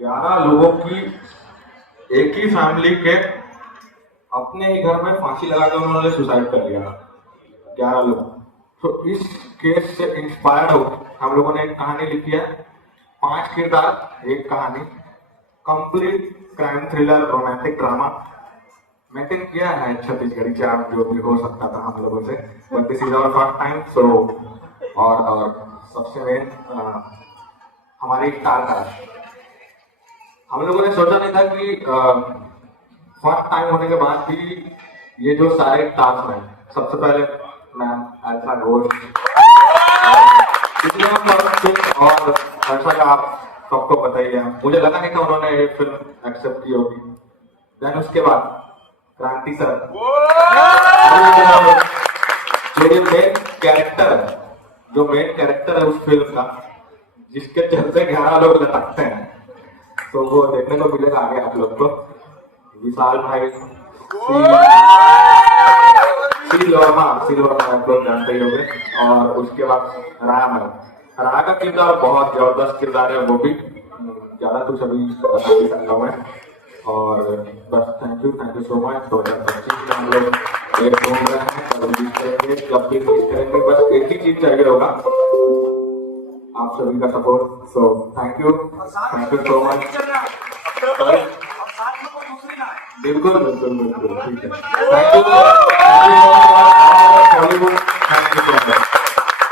11 लोगों की एक ही फैमिली के अपने ही घर में फांसी लगाकर उन्होंने सुसाइड कर लिया। 11 लोग। तो इस केस से इंस्पायर्ड हो हम लोगों ने एक कहानी लिखी है, 5 किरदार एक कहानी, complete crime thriller romantic drama. Maintain किया है छत्तीसगढ़ी चार्म जो भी हो सकता था हम लोगों से, but this is our first time. So और सबसे मेन हमारी स्टार कास्ट, हम लोगों ने सोचा नहीं था कि फर्स्ट टाइम होने के बाद भी ये जो सारे टास्क हैं, सबसे पहले मैम अल्फा घोष, इसलिए हम और ऐसा का आप सबको पता ही है, मुझे लगा नहीं था उन्होंने ये फिल्म एक्सेप्ट की होगी। देन उसके बाद क्रांति सर, जो मेन कैरेक्टर है, जो मेन कैरेक्टर है उस फिल्म का, जिसके चलते 11 लोग लटकते हैं, तो वो देखने को मिलेगा आगे आप लोग को। विशाल भाई, सिलवर्मा आप लोग जानते ही होंगे। और उसके बाद राया मैम, राया का किरदार बहुत जबरदस्त किरदार है, वो भी ज्यादा कुछ अभी बता नहीं सकता मैं। और बस थैंक यू सो मच। 2025 में हम लोग एक घूम रहे हैं, रिलीज करेंगे, जब भी रिलीज करेंगे बस एक ही चीज चाहिए होगा, आप सभी का support. So thank you so much. बिल्कुल बिल्कुल बिल्कुल ठीक है। Thank you Bollywood, thank you so much.